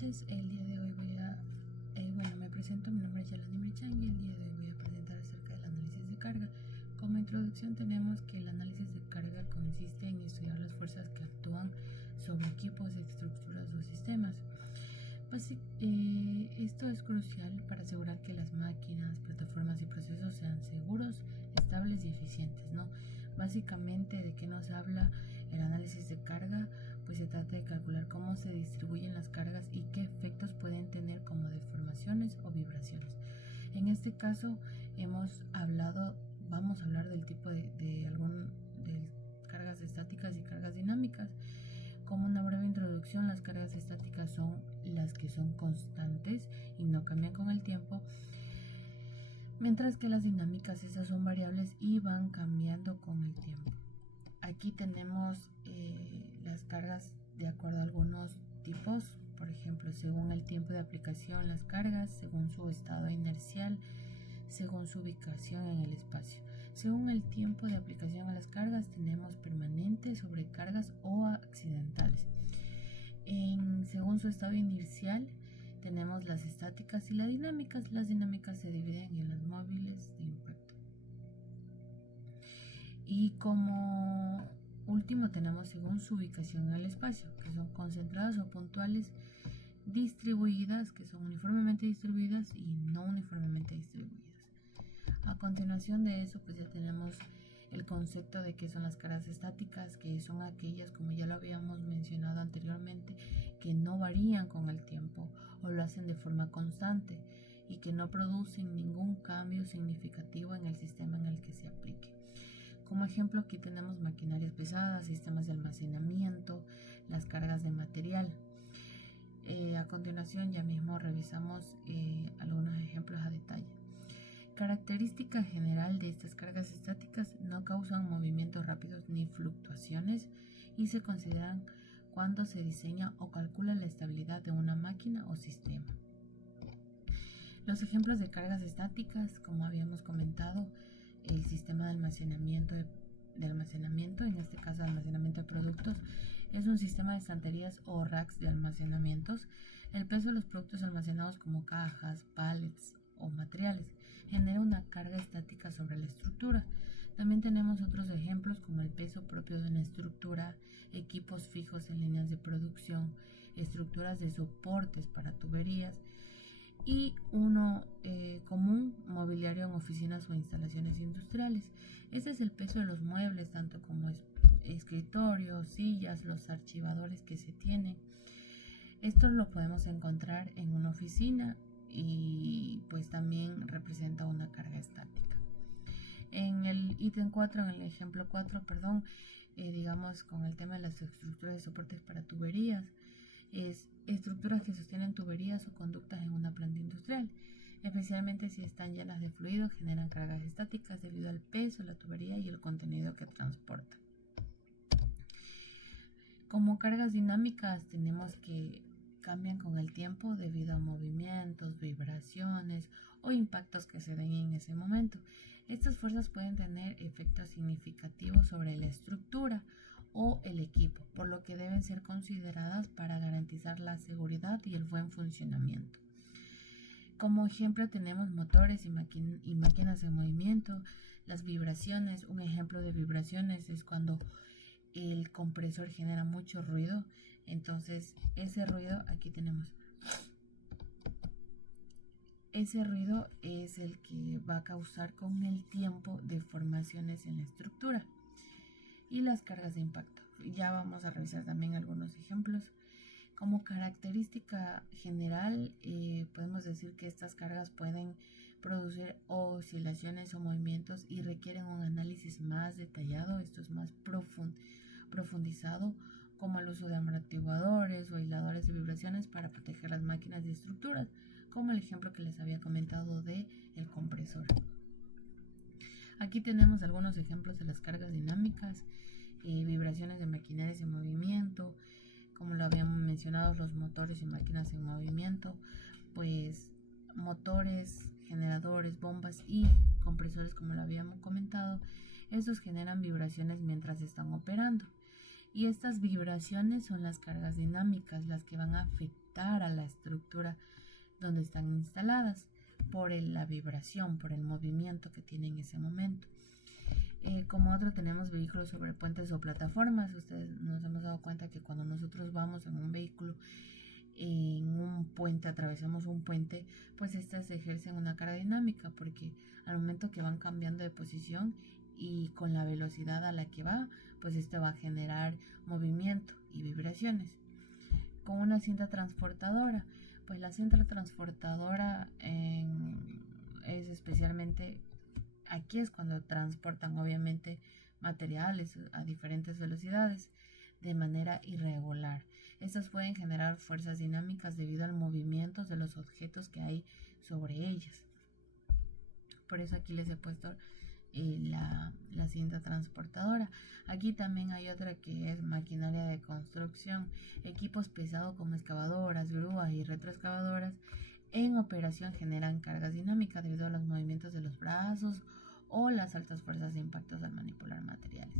noches. El día de hoy me presento. Mi nombre es Yalani Merchán y el día de hoy voy a presentar acerca del análisis de carga. Como introducción tenemos que el análisis de carga consiste en estudiar las fuerzas que actúan sobre equipos, estructuras o sistemas. Esto es crucial para asegurar que las máquinas, plataformas y procesos sean seguros, estables y eficientes, ¿no? Básicamente, ¿de qué nos habla el análisis de carga? Pues se trata de calcular cómo se distribuyen las cargas y qué efectos pueden tener, como deformaciones o vibraciones. En este caso vamos a hablar del tipo de cargas estáticas y cargas dinámicas. Como una breve introducción, las cargas estáticas son las que son constantes y no cambian con el tiempo, mientras que las dinámicas, esas son variables y van cambiando con el tiempo. Aquí tenemos las cargas de acuerdo a algunos tipos, por ejemplo, según el tiempo de aplicación, las cargas, según su estado inercial, según su ubicación en el espacio. Según el tiempo de aplicación a las cargas, tenemos permanentes, sobrecargas o accidentales. Según su estado inercial, tenemos las estáticas y las dinámicas. Las dinámicas se dividen en las móviles de impacto. Y como último tenemos según su ubicación en el espacio, que son concentradas o puntuales, distribuidas, que son uniformemente distribuidas y no uniformemente distribuidas. A continuación de eso, pues ya tenemos el concepto de qué son las cargas estáticas, que son aquellas, como ya lo habíamos mencionado anteriormente, que no varían con el tiempo o lo hacen de forma constante y que no producen ningún cambio significativo en el sistema en el que se aplique. Como ejemplo, aquí tenemos maquinarias pesadas, sistemas de almacenamiento, las cargas de material. A continuación ya mismo revisamos algunos ejemplos a detalle. Característica general de estas cargas estáticas: no causan movimientos rápidos ni fluctuaciones y se consideran cuando se diseña o calcula la estabilidad de una máquina o sistema. Los ejemplos de cargas estáticas, como habíamos comentado, el sistema de almacenamiento, en este caso almacenamiento de productos, es un sistema de estanterías o racks de almacenamientos. El peso de los productos almacenados, como cajas, pallets o materiales, genera una carga estática sobre la estructura. También tenemos otros ejemplos, como el peso propio de una estructura, equipos fijos en líneas de producción, estructuras de soportes para tuberías, y uno común, mobiliario en oficinas o instalaciones industriales. Ese es el peso de los muebles, tanto como escritorios, sillas, los archivadores que se tienen. Esto lo podemos encontrar en una oficina y pues también representa una carga estática. En el ítem 4, en el ejemplo 4, digamos con el tema de las estructuras de soportes para tuberías, es estructuras que sostienen tuberías o conductas en una planta industrial, especialmente si están llenas de fluido, generan cargas estáticas debido al peso de la tubería y el contenido que transporta. Como cargas dinámicas tenemos que cambian con el tiempo debido a movimientos, vibraciones o impactos que se den en ese momento. Estas fuerzas pueden tener efectos significativos sobre la estructura o el equipo, por lo que deben ser consideradas para garantizar la seguridad y el buen funcionamiento. Como ejemplo tenemos motores y máquinas en movimiento. Las vibraciones, un ejemplo de vibraciones es cuando el compresor genera mucho ruido. Entonces ese ruido, aquí tenemos, ese ruido es el que va a causar con el tiempo deformaciones en la estructura. Y las cargas de impacto, ya vamos a revisar también algunos ejemplos. Como característica general, podemos decir que estas cargas pueden producir oscilaciones o movimientos y requieren un análisis más detallado. Esto es más profundizado, como el uso de amortiguadores o aisladores de vibraciones para proteger las máquinas y estructuras, como el ejemplo que les había comentado de el compresor. Aquí tenemos algunos ejemplos de las cargas dinámicas, vibraciones de maquinarias en movimiento, como lo habíamos mencionado, los motores y máquinas en movimiento, pues motores, generadores, bombas y compresores, como lo habíamos comentado, estos generan vibraciones mientras están operando. Y estas vibraciones son las cargas dinámicas, las que van a afectar afectar a la estructura donde están instaladas por la vibración, por el movimiento que tiene en ese momento. Como otro tenemos vehículos sobre puentes o plataformas. Ustedes nos hemos dado cuenta que cuando nosotros vamos en un vehículo en un puente, atravesamos un puente, pues estas ejercen una carga dinámica, porque al momento que van cambiando de posición y con la velocidad a la que va, pues esto va a generar movimiento y vibraciones. Con una cinta transportadora, pues la cinta transportadora es especialmente, aquí es cuando transportan obviamente materiales a diferentes velocidades de manera irregular. Estas pueden generar fuerzas dinámicas debido al movimiento de los objetos que hay sobre ellas. Por eso aquí les he puesto la cinta transportadora. Aquí también hay otra que es maquinaria de construcción, equipos pesados como excavadoras, grúas y retroexcavadoras en operación generan cargas dinámicas debido a los movimientos de los brazos o las altas fuerzas de impactos al manipular materiales.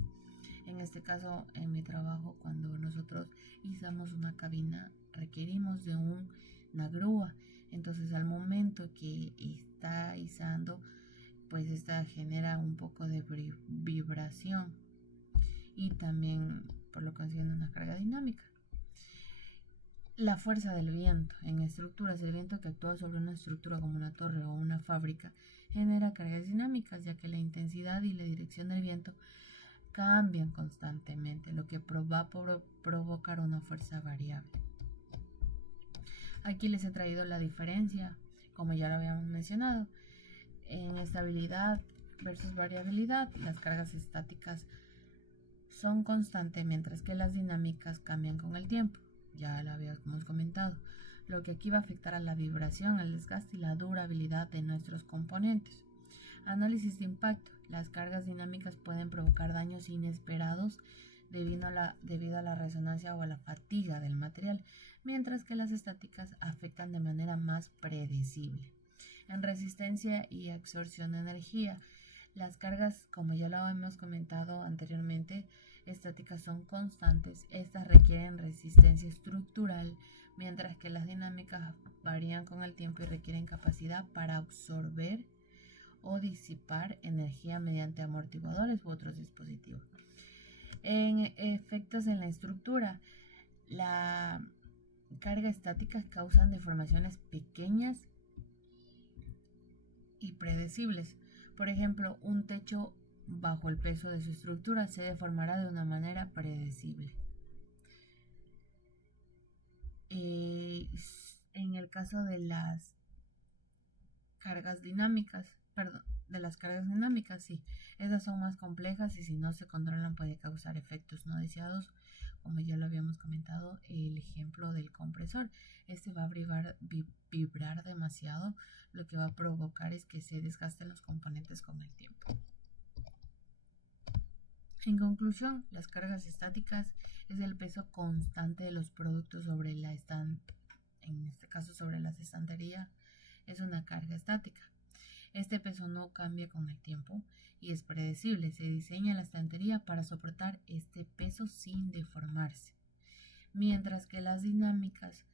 En este caso, en mi trabajo, cuando nosotros izamos una cabina, requerimos de una grúa. Entonces, al momento que está izando, pues esta genera un poco de vibración y también, por lo que consigue una carga dinámica. La fuerza del viento en estructuras, el viento que actúa sobre una estructura como una torre o una fábrica genera cargas dinámicas, ya que la intensidad y la dirección del viento cambian constantemente, lo que va a provocar una fuerza variable. Aquí les he traído la diferencia, como ya lo habíamos mencionado, en estabilidad versus variabilidad. Las cargas estáticas son constantes, mientras que las dinámicas cambian con el tiempo. Ya lo habíamos comentado, lo que aquí va a afectar a la vibración, al desgaste y la durabilidad de nuestros componentes. Análisis de impacto. Las cargas dinámicas pueden provocar daños inesperados debido a la resonancia o a la fatiga del material, mientras que las estáticas afectan de manera más predecible. En resistencia y absorción de energía. Las cargas, como ya lo hemos comentado anteriormente, estáticas son constantes. Estas requieren resistencia estructural, mientras que las dinámicas varían con el tiempo y requieren capacidad para absorber o disipar energía mediante amortiguadores u otros dispositivos. En efectos en la estructura, la carga estática causan deformaciones pequeñas y predecibles. Por ejemplo, un techo bajo el peso de su estructura se deformará de una manera predecible. En el caso de las cargas dinámicas, sí, esas son más complejas y si no se controlan puede causar efectos no deseados, como ya lo habíamos comentado, el ejemplo del compresor. Este va a vibrar demasiado, lo que va a provocar es que se desgasten los componentes con el tiempo. En conclusión, las cargas estáticas es el peso constante de los productos sobre en este caso sobre las estanterías, es una carga estática. Este peso no cambia con el tiempo y es predecible. Se diseña la estantería para soportar este peso sin deformarse. Mientras que las dinámicas,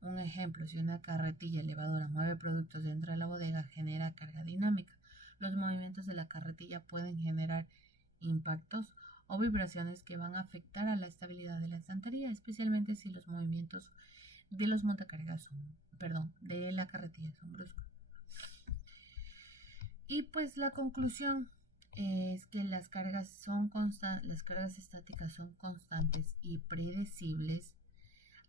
un ejemplo, si una carretilla elevadora mueve productos dentro de la bodega, genera carga dinámica. Los movimientos de la carretilla pueden generar impactos o vibraciones que van a afectar a la estabilidad de la estantería, especialmente si los movimientos de los montacargas de la carretilla son bruscos. Y pues la conclusión es que las cargas estáticas son constantes y predecibles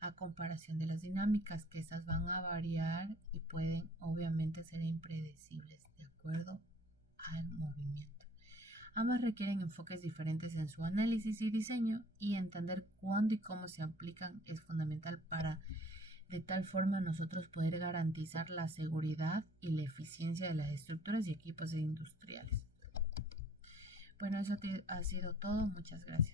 a comparación de las dinámicas, que esas van a variar y pueden obviamente ser impredecibles de acuerdo al movimiento. Ambas requieren enfoques diferentes en su análisis y diseño, y entender cuándo y cómo se aplican es fundamental para de tal forma nosotros poder garantizar la seguridad y la eficiencia de las estructuras y equipos industriales. Bueno, eso ha sido todo. Muchas gracias.